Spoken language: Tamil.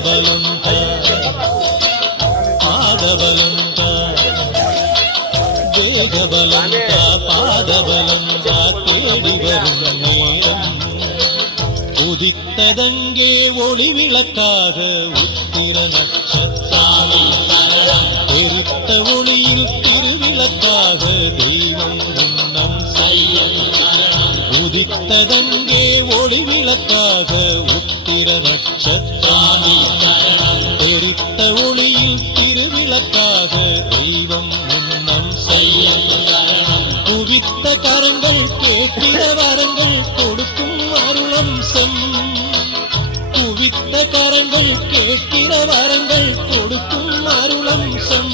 தேகபலந்த பாதபலந்த தேகபலந்த பாதபலந்த தேடி வரும் நேரம் உதித்ததங்கே ஒளி விளக்காக உத்திர நட்சத்திரம் எரித்த ஒளியில் திருவிளக்காக தெய்வம் முன்னம் செய்யும் உதித்ததங்கே ஒளி விளக்காக உத்திர நட்சத்திரம் எரித்த ஒளியில் திருவிளக்காக தெய்வம் முன்னம் செய்யும் குவித்த கரங்கள் கேட்கிற வரங்கள் கொடுக்கும் அருளம்சம் குவித்த கரங்கள் கேட்கிற வரங்கள் கொடுக்கும் அருளம்சம்